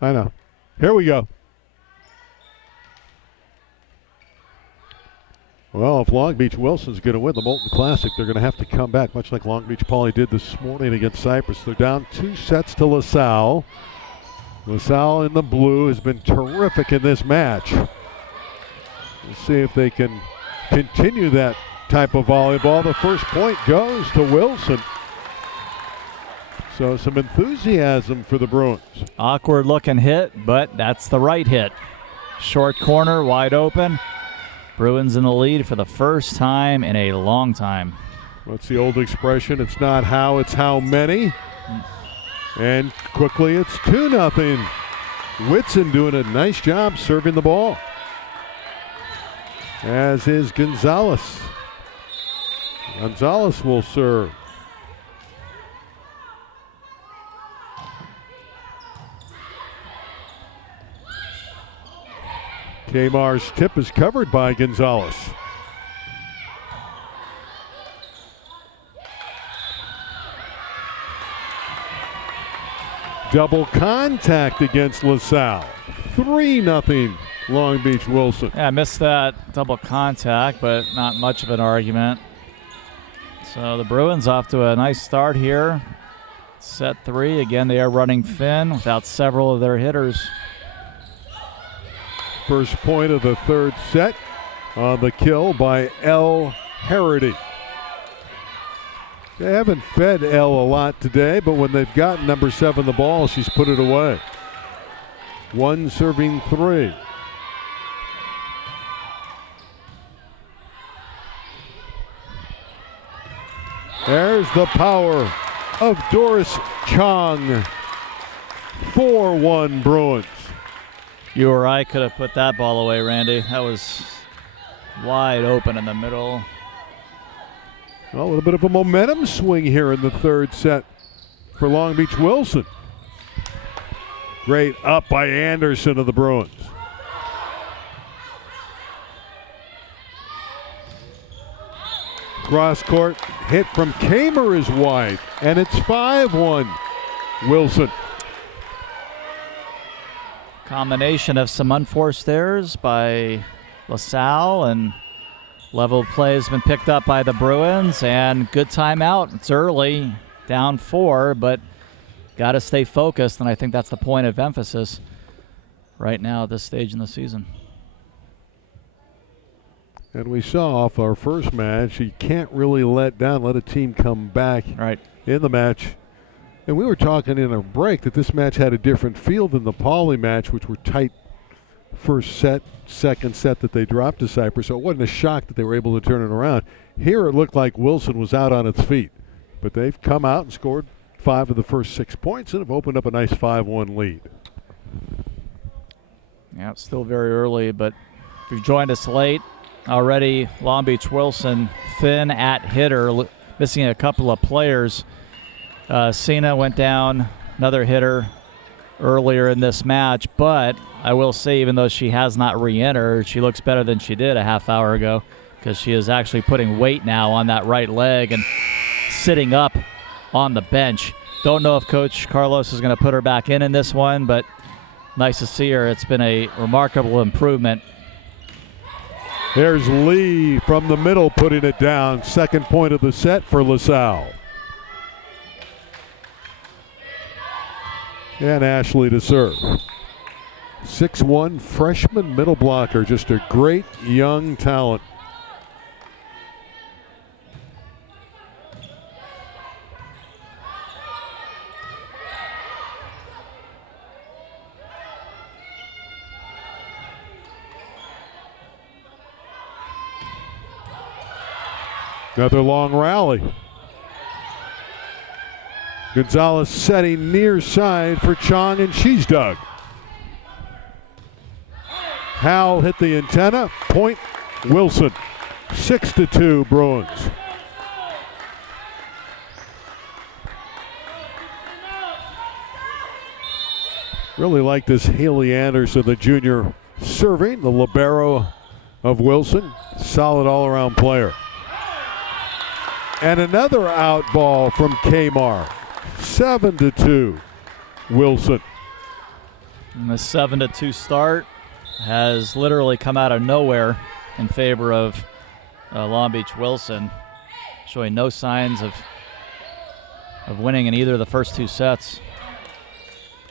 I know. Here we go. Well, if Long Beach Wilson's going to win the Molten Classic, they're going to have to come back, much like Long Beach Poly did this morning against Cypress. They're down 2 sets to LaSalle. LaSalle in the blue has been terrific in this match. We'll see if they can continue that type of volleyball. The first point goes to Wilson. So some enthusiasm for the Bruins. Awkward looking hit, but that's the right hit. Short corner, wide open. Bruins in the lead for the first time in a long time. What's the old expression? It's not how, it's how many. And quickly it's 2-0. Whitson doing a nice job serving the ball. As is Gonzalez. Gonzalez will serve. Kmar's tip is covered by Gonzalez. Double contact against LaSalle. 3-0 Long Beach Wilson. Yeah, I missed that double contact, but not much of an argument. So the Bruins off to a nice start here. Set 3. Again, they are running thin without several of their hitters. First point of the third set on the kill by Elle Harity. They haven't fed Elle a lot today, but when they've got number 7 the ball, she's put it away. 1 serving 3. There's the power of Doris Chong. 4-1 Bruins. You or I could have put that ball away, Randy. That was wide open in the middle. Well, a little bit of a momentum swing here in the third set for Long Beach Wilson. Great up by Anderson of the Bruins. Cross court hit from Kmar is wide, and it's 5-1 Wilson. Combination of some unforced errors by LaSalle, and level play has been picked up by the Bruins, and good timeout. It's early, down 4, but got to stay focused, and I think that's the point of emphasis right now at this stage in the season. And we saw off our first match, you can't really let a team come back in the match. And we were talking in a break that this match had a different feel than the Pauley match, which were tight first set, second set that they dropped to Cypress. So it wasn't a shock that they were able to turn it around. Here it looked like Wilson was out on its feet. But they've come out and scored 5 of the first 6 points and have opened up a nice 5-1 lead. Yeah, it's still very early, but if you've joined us late, already Long Beach Wilson thin at hitter, missing a couple of players. Cena went down, another hitter earlier in this match, but I will say, even though she has not re-entered, she looks better than she did a half hour ago, because she is actually putting weight now on that right leg and sitting up on the bench. Don't know if Coach Carlos is going to put her back in this one, but nice to see her. It's been a remarkable improvement. There's Lee from the middle putting it down. Second point of the set for LaSalle. And Ashley to serve. 6'1" freshman middle blocker. Just a great young talent. Another long rally. Gonzalez setting near side for Chong, and she's dug. Howell hit the antenna. Point Wilson. 6-2 Bruins. Really like this Haley Anderson, the junior serving, the libero of Wilson. Solid all-around player. And another out ball from Kmar. 7-2 Wilson. And the 7-2 start has literally come out of nowhere in favor of Long Beach Wilson, showing no signs of winning in either of the first 2 sets.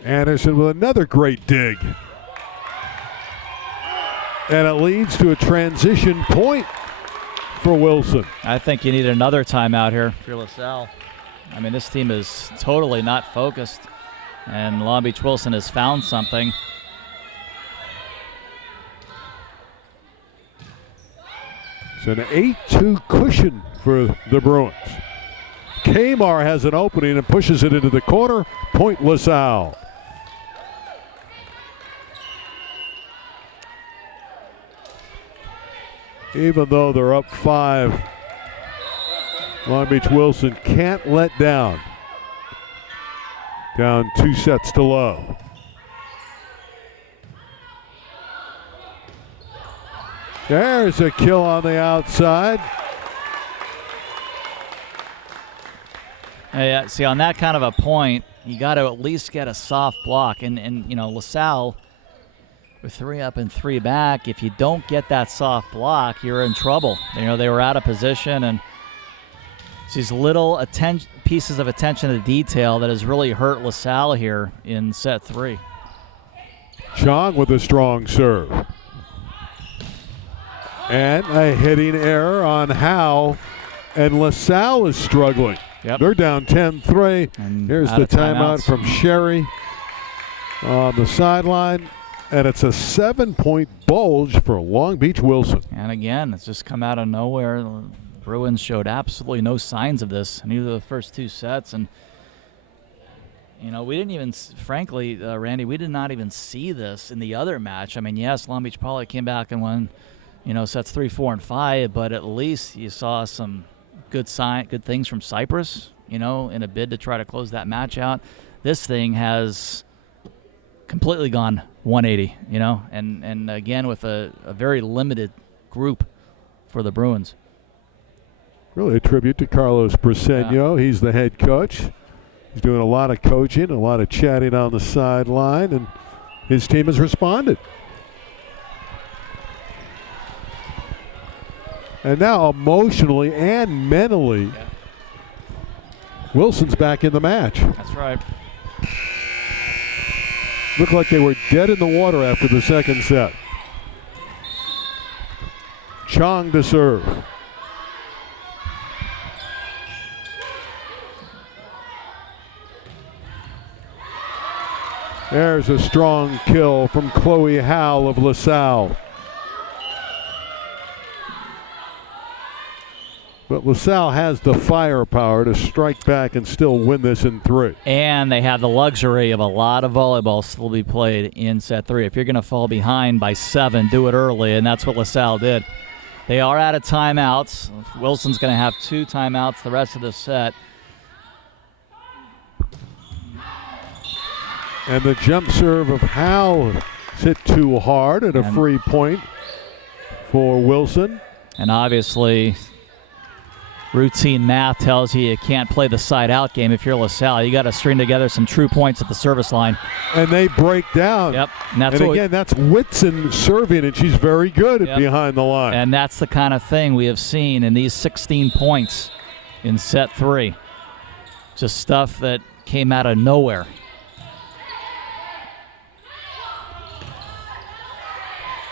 Anderson with another great dig. And it leads to a transition point for Wilson. I think you need another timeout here for LaSalle. I mean, this team is totally not focused, and Long Beach Wilson has found something. It's an 8-2 cushion for the Bruins. Kamar has an opening and pushes it into the corner. Point LaSalle. Even though they're up 5, Long Beach Wilson can't let down. Down 2 sets to low. There's a kill on the outside. Yeah, see, on that kind of a point, you got to at least get a soft block. And you know, LaSalle, with 3 up and 3 back, if you don't get that soft block, you're in trouble. You know, they were out of position, and it's these little pieces of attention to detail that has really hurt LaSalle here in set 3. Chong with a strong serve. And a hitting error on Howe, and LaSalle is struggling. Yep. They're down 10-3. Here's the timeout from Sherry on the sideline, and it's a 7-point bulge for Long Beach Wilson. And again, it's just come out of nowhere. The Bruins showed absolutely no signs of this in either of the first 2 sets, and you know, we didn't even, frankly, Randy, we did not even see this in the other match. I mean, yes, Long Beach probably came back and won, you know, sets 3, 4, and 5, but at least you saw some good things from Cyprus, you know, in a bid to try to close that match out. This thing has completely gone 180, you know, and again with a very limited group for the Bruins. Really a tribute to Carlos Briseño. Yeah. He's the head coach. He's doing a lot of coaching, a lot of chatting on the sideline, and his team has responded. And now emotionally and mentally, Wilson's back in the match. That's right. Looked like they were dead in the water after the second set. Chong to serve. There's a strong kill from Chloe Howell of LaSalle. But LaSalle has the firepower to strike back and still win this in 3. And they have the luxury of a lot of volleyball still to be played in set 3. If you're going to fall behind by 7, do it early, and that's what LaSalle did. They are out of timeouts. Wilson's going to have 2 timeouts the rest of the set. And the jump serve of Howell hit too hard at a free point for Wilson. And obviously, routine math tells you can't play the side-out game if you're LaSalle. You got to string together some true points at the service line. And they break down. Yep. And again, that's Whitson serving, and she's very good at behind the line. And that's the kind of thing we have seen in these 16 points in set 3. Just stuff that came out of nowhere.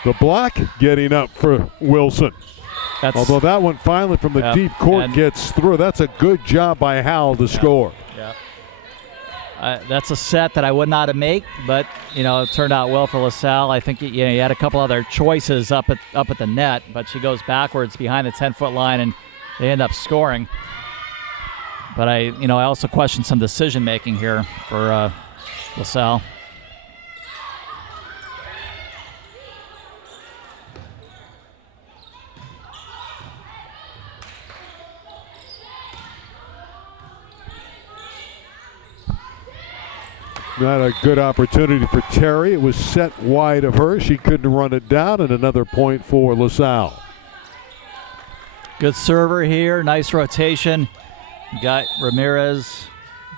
The block getting up for Wilson. Although that one finally from the deep court gets through. That's a good job by Howell to score. Yeah. That's a set that I would not have made, but you know, it turned out well for LaSalle. I think you had a couple other choices up at the net, but she goes backwards behind the 10-foot line, and they end up scoring. But I also question some decision making here for LaSalle. Not a good opportunity for Terry. It was set wide of her. She couldn't run it down, and another point for LaSalle. Good server here. Nice rotation. You got Ramirez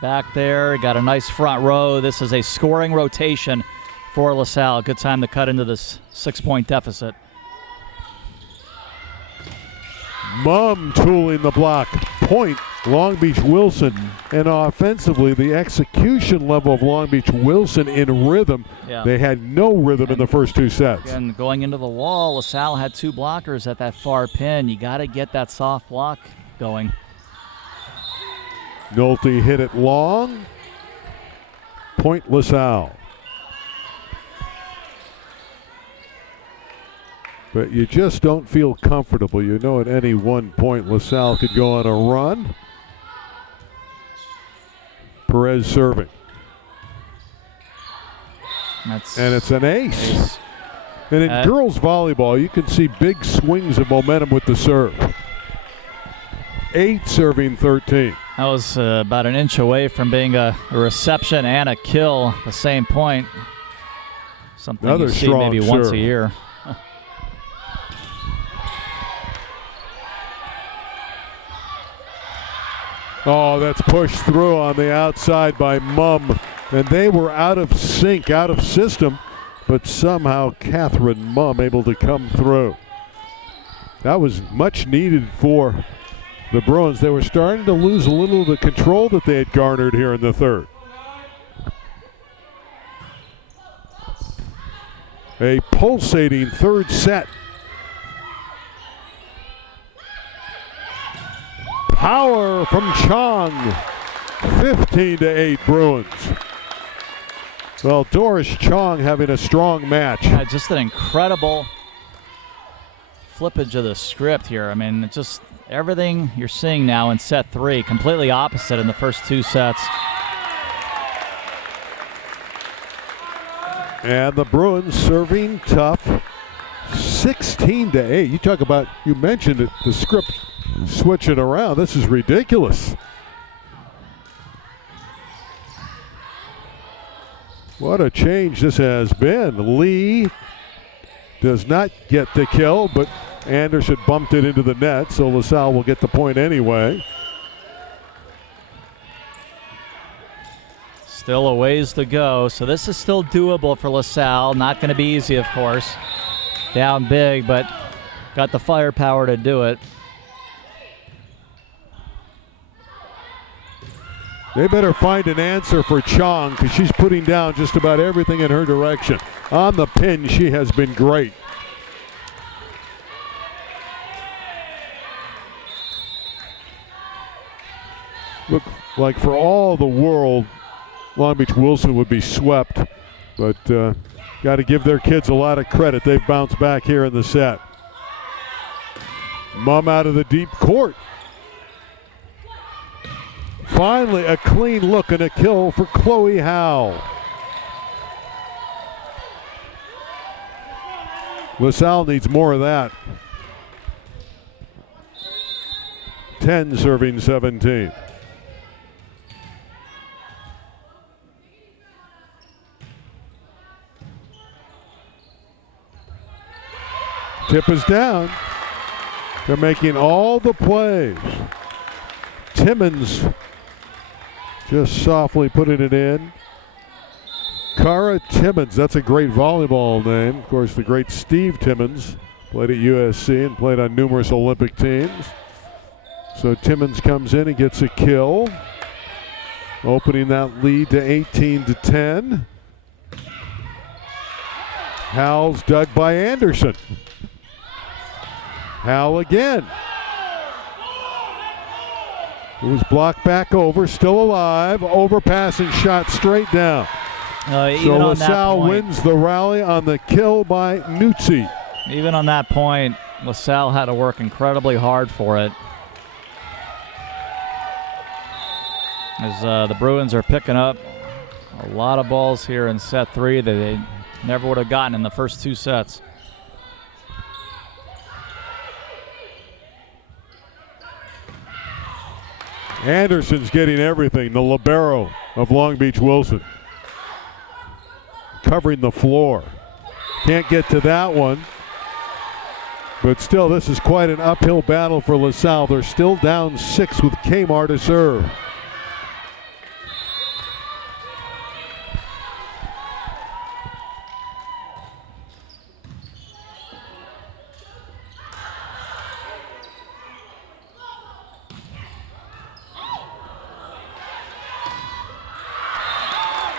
back there. Got a nice front row. This is a scoring rotation for LaSalle. Good time to cut into this 6-point deficit. Mumm tooling the block. Point, Long Beach Wilson. And offensively, the execution level of Long Beach Wilson in rhythm. Yeah. They had no rhythm in the first 2 sets. Again, going into the wall, LaSalle had 2 blockers at that far pin. You got to get that soft block going. Nolte hit it long. Point LaSalle. But you just don't feel comfortable. You know at any one point LaSalle could go on a run. Perez serving. And it's an ace. And in girls volleyball, you can see big swings of momentum with the serve. 8 serving 13. That was about an inch away from being a reception and a kill at the same point. Something Another you see strong maybe serve. once a year. Oh, that's pushed through on the outside by Mumm. And they were out of sync, out of system, but somehow Catherine Mumm able to come through. That was much needed for the Bruins. They were starting to lose a little of the control that they had garnered here in the third. A pulsating third set. Power from Chong. 15-8 Bruins. Well, Doris Chong having a strong match. Yeah, just an incredible flippage of the script here. I mean, it's just everything you're seeing now in set 3, completely opposite in the first 2 sets. And the Bruins serving tough. 16-8. You talk about, you mentioned it, the script switching around. This is ridiculous. What a change this has been. Lee does not get the kill, but Anderson bumped it into the net, so LaSalle will get the point anyway. Still a ways to go, so this is still doable for LaSalle. Not going to be easy, of course. Down big, but got the firepower to do it. They better find an answer for Chong because she's putting down just about everything in her direction. On the pin, she has been great. Look like for all the world, Long Beach Wilson would be swept, but got to give their kids a lot of credit. They've bounced back here in the set. Mumm out of the deep court. Finally, a clean look and a kill for Chloe Howe. LaSalle needs more of that. 10 serving 17. Tip is down. They're making all the plays. Timmons just softly putting it in. Cara Timmons, that's a great volleyball name. Of course, the great Steve Timmons played at USC and played on numerous Olympic teams. So Timmons comes in and gets a kill, opening that lead to 18-10. Howell's dug by Anderson. Howell again. It was blocked back over, still alive, overpassing shot straight down. So LaSalle wins the rally on the kill by Nuzzi. Even on that point, LaSalle had to work incredibly hard for it. As the Bruins are picking up a lot of balls here in set 3 that they never would have gotten in the first 2 sets. Anderson's getting everything, the libero of Long Beach Wilson. Covering the floor. Can't get to that one. But still, this is quite an uphill battle for LaSalle. They're still down 6 with Kmar to serve.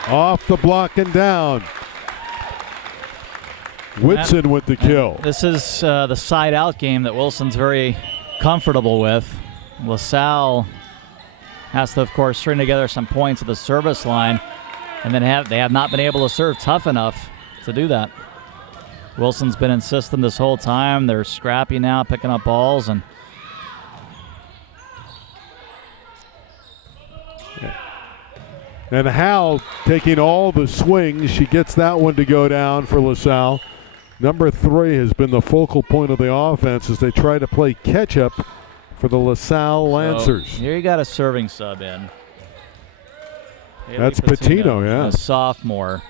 Off the block and down. Whitson with the kill. This is the side-out game that Wilson's very comfortable with. LaSalle has to, of course, string together some points at the service line, and then they have not been able to serve tough enough to do that. Wilson's been insistent this whole time. They're scrappy now, picking up balls. And Howell taking all the swings. She gets that one to go down for LaSalle. Number 3 has been the focal point of the offense as they try to play catch-up for the LaSalle Lancers. So here you got a serving sub in. That's Patino, yeah. A sophomore.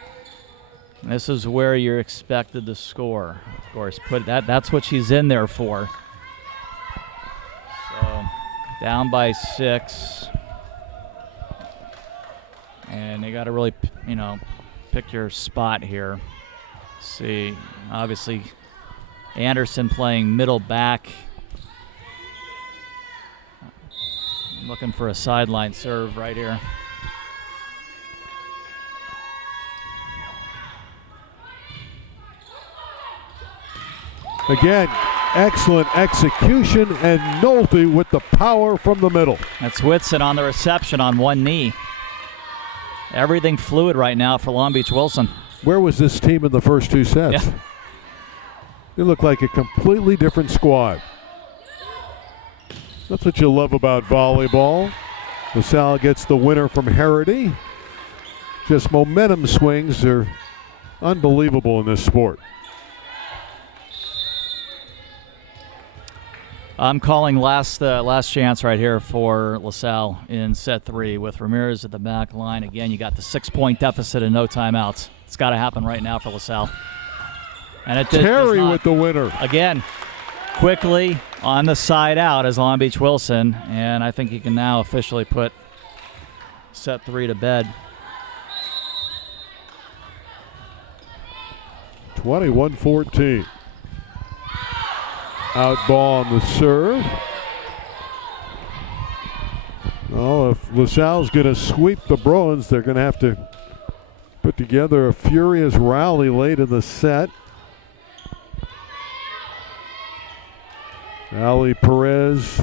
This is where you're expected to score. Of course, that's what she's in there for. So down by 6. And you got to really, pick your spot here. See, obviously Anderson playing middle back. I'm looking for a sideline serve right here. Again, excellent execution, and Nolte with the power from the middle. That's Whitson on the reception on one knee. Everything fluid right now for Long Beach Wilson. Where was this team in the first 2 sets? Yeah. They look like a completely different squad. That's what you love about volleyball. LaSalle gets the winner from Harity. Just momentum swings are unbelievable in this sport. I'm calling last chance right here for LaSalle in set 3 with Ramirez at the back line. Again, you got the 6-point deficit and no timeouts. It's got to happen right now for LaSalle. And it Terry with the winner. Again, quickly on the side out as Long Beach Wilson, and I think he can now officially put set 3 to bed. 21-14. Out ball on the serve. Well, if LaSalle's going to sweep the Bruins, they're going to have to put together a furious rally late in the set. Ali Perez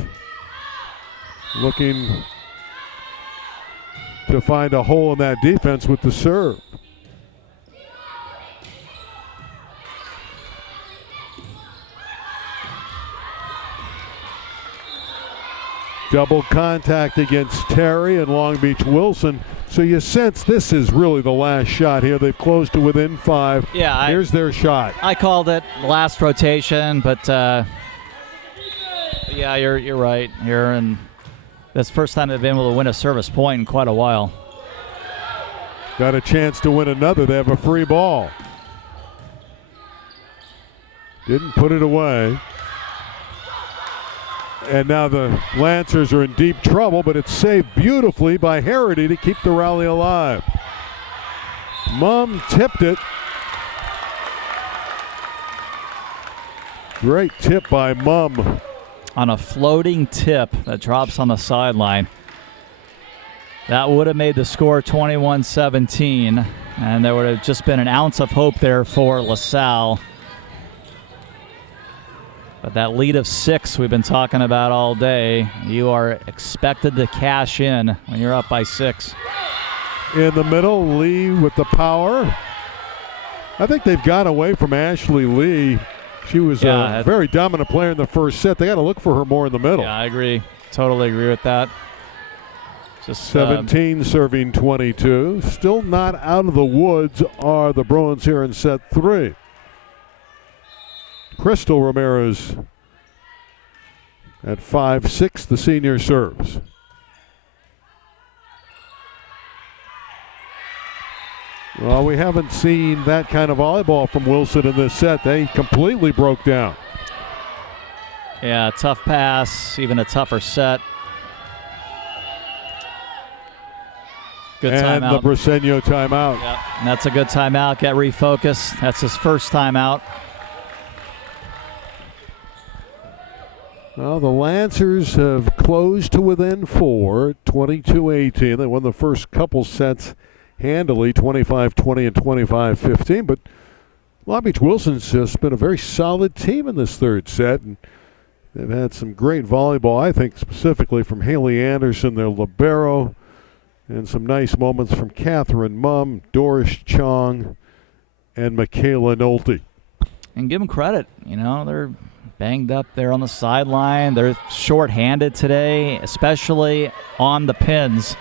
looking to find a hole in that defense with the serve. Double contact against Terry and Long Beach Wilson. So you sense this is really the last shot here. They've closed to within 5. Yeah, here's their shot. I called it last rotation, but yeah, you're right here, and that's the first time they've been able to win a service point in quite a while. Got a chance to win another. They have a free ball. Didn't put it away. And now the Lancers are in deep trouble, but it's saved beautifully by Harity to keep the rally alive. Mumm tipped it. Great tip by Mumm. On a floating tip that drops on the sideline. That would have made the score 21-17, and there would have just been an ounce of hope there for LaSalle. But that lead of 6 we've been talking about all day, you are expected to cash in when you're up by 6. In the middle, Lee with the power. I think they've got away from Ashley Lee. She was a very dominant player in the first set. They got to look for her more in the middle. Yeah, I agree. Totally agree with that. Just 17 serving 22. Still not out of the woods are the Bruins here in set 3. Crystal Ramirez at 5-6, the senior serves. Well, we haven't seen that kind of volleyball from Wilson in this set. They completely broke down. Yeah, tough pass, even a tougher set. Good timeout. And the Briseño timeout. Yep, and that's a good timeout. Get refocused. That's his first timeout. Well, the Lancers have closed to within 4, 22-18. They won the first couple sets handily, 25-20 and 25-15. But Long Beach Wilson's just been a very solid team in this third set. And they've had some great volleyball, I think, specifically from Haley Anderson, their libero, and some nice moments from Catherine Mumm, Doris Chong, and Michaela Nolte. And give them credit. You know, they're banged up there on the sideline. They're short-handed today, especially on the pins.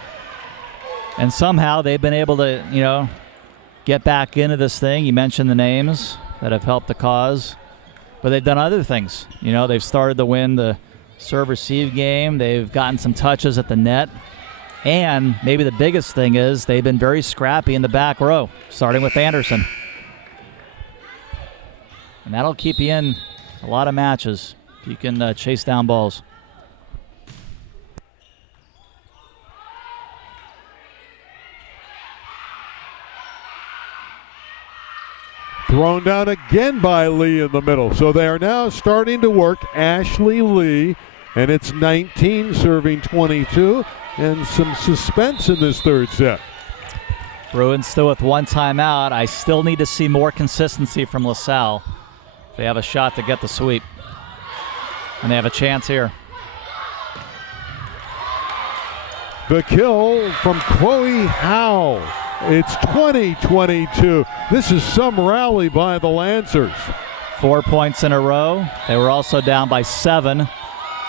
And somehow they've been able to, you know, get back into this thing. You mentioned the names that have helped the cause. But they've done other things. You know, they've started to win the serve-receive game. They've gotten some touches at the net. And maybe the biggest thing is they've been very scrappy in the back row, starting with Anderson. And that'll keep you in a lot of matches if you can chase down balls. Thrown down again by Lee in the middle. So they are now starting to work Ashley Lee, and it's 19 serving 22, and some suspense in this third set. Bruins still with one timeout. I still need to see more consistency from LaSalle. They have a shot to get the sweep, and they have a chance here. The kill from Chloe Howe. It's 20-22. This is some rally by the Lancers. 4 points in a row. They were also down by 7 a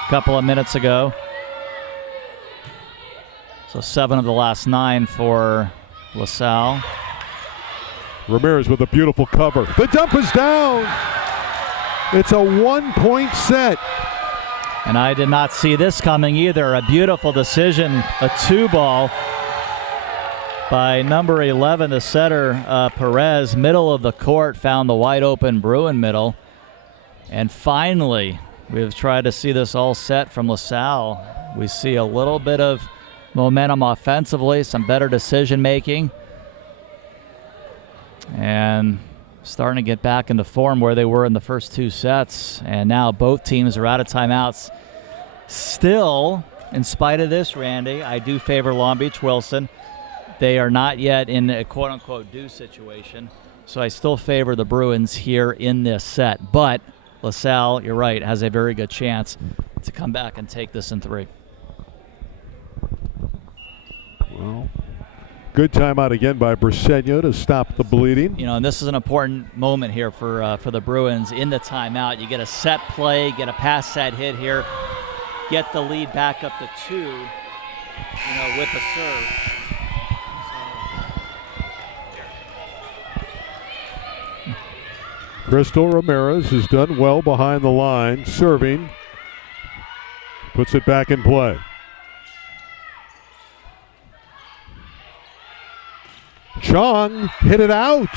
couple of minutes ago. So 7 of the last 9 for LaSalle. Ramirez with a beautiful cover. The dump is down. It's a 1-point set. And I did not see this coming either. A beautiful decision, a 2-ball by number 11, the setter, Perez. Middle of the court, found the wide open Bruin middle. And finally, we've tried to see this all set from LaSalle. We see a little bit of momentum offensively, some better decision making, and starting to get back into form where they were in the first 2 sets. And now both teams are out of timeouts. Still, in spite of this, Randy, I do favor Long Beach Wilson. They are not yet in a quote-unquote due situation, so I still favor the Bruins here in this set. But LaSalle, you're right, has a very good chance to come back and take this in 3. Well, good timeout again by Briseño to stop the bleeding. You know, and this is an important moment here for the Bruins in the timeout. You get a set play, get a pass set hit here, get the lead back up to 2, you know, with the serve. Crystal Ramirez has done well behind the line, serving, puts it back in play. Chong hit it out.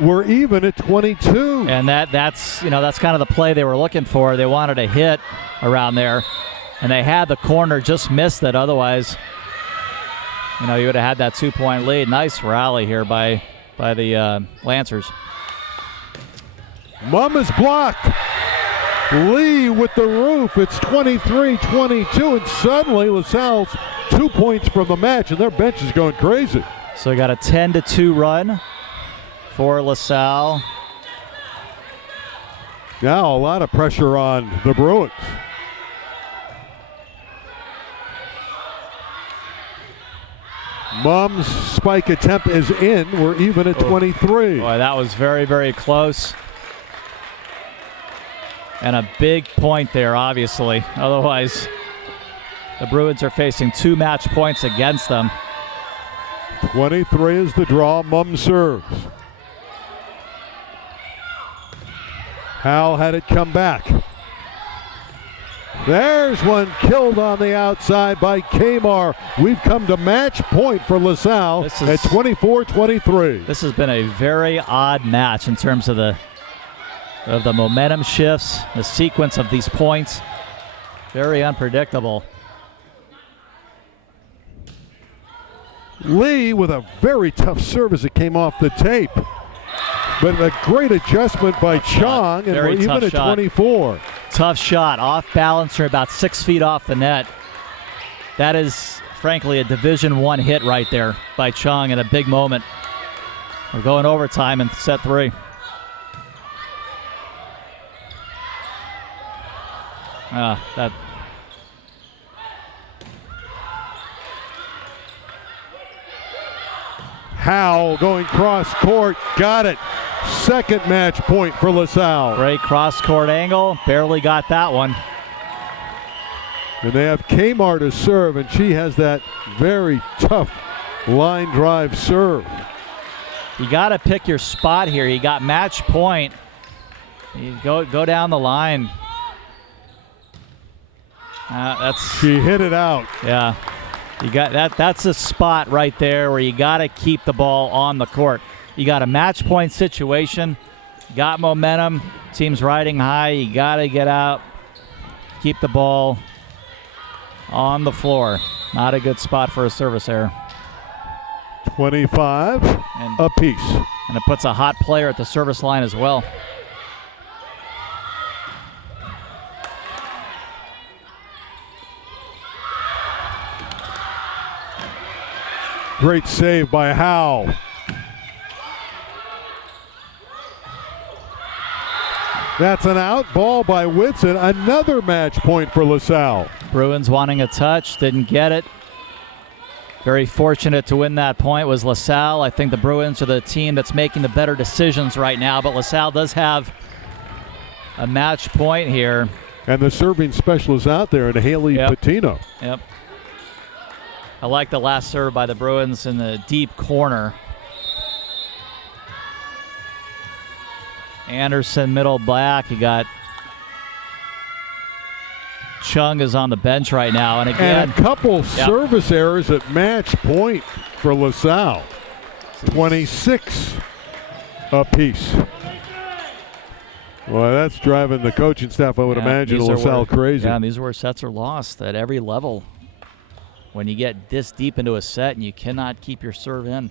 We're even at 22. And that's kind of the play they were looking for. They wanted a hit around there, and they had the corner, just missed it. Otherwise, you know, you would have had that 2-point lead. Nice rally here by the Lancers. Mumm is blocked. Lee with the roof. It's 23-22, and suddenly LaSalle's 2 points from the match, and their bench is going crazy. So we got a 10-2 run for LaSalle. Now a lot of pressure on the Bruins. Mumm's spike attempt is in. We're even at 23. Boy, that was very, very close. And a big point there, obviously. Otherwise, the Bruins are facing 2 match points against them. 23 is the draw. Mumm serves. Hal had it come back. There's one killed on the outside by Kmar. We've come to match point for LaSalle at 24-23. This has been a very odd match in terms of the momentum shifts, the sequence of these points. Very unpredictable. Lee with a very tough serve as it came off the tape. But a great adjustment by Chong, and we're even at 24. Tough shot, off balance, or about 6 feet off the net. That is frankly, a Division I hit right there by Chung in a big moment. We're going overtime in set 3. That. Howell going cross court, got it. Second match point for LaSalle. Great cross court angle, barely got that one. And they have Kmart to serve, and she has that very tough line drive serve. You got to pick your spot here. You got match point. You go down the line. She hit it out. Yeah, you got that. That's a spot right there where you got to keep the ball on the court. You got a match point situation. Got momentum. Team's riding high. You got to get out. Keep the ball on the floor. Not a good spot for a service error. 25 apiece. And it puts a hot player at the service line as well. Great save by Howell. That's an out ball by Whitson. Another match point for LaSalle. Bruins wanting a touch, didn't get it. Very fortunate to win that point was LaSalle. I think the Bruins are the team that's making the better decisions right now, but LaSalle does have a match point here. And the serving specialist out there in Haley Patino. Yep. I like the last serve by the Bruins in the deep corner. Anderson middle back. You got Chung is on the bench right now. And again, and a couple service errors at match point for LaSalle. 26 apiece. Well, that's driving the coaching staff, I would imagine, LaSalle crazy. Yeah, these are where sets are lost at every level. When you get this deep into a set and you cannot keep your serve in.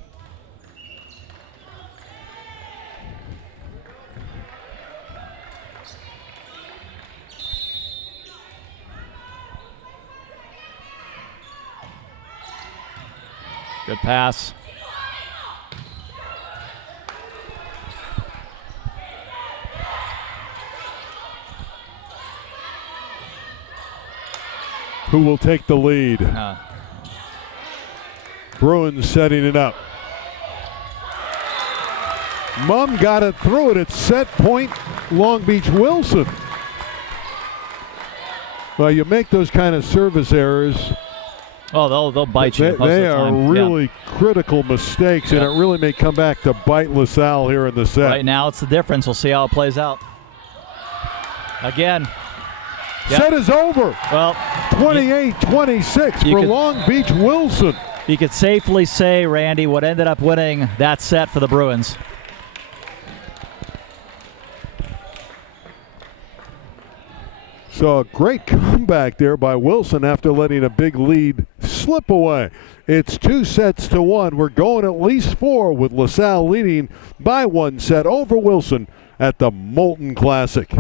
Good pass. Who will take the lead? Bruins setting it up. Mumm got it through it. It's set point, Long Beach Wilson. Well, you make those kind of service errors. Oh, they'll bite you. They are really critical mistakes, and it really may come back to bite LaSalle here in the set. Right now, it's the difference. We'll see how it plays out. Again. Set is over. Well, 28-26 for Long Beach Wilson. You could safely say, Randy, what ended up winning that set for the Bruins. So a great comeback there by Wilson after letting a big lead slip away. It's 2-1. We're going at least 4 with LaSalle leading by 1 set over Wilson at the Molten Classic.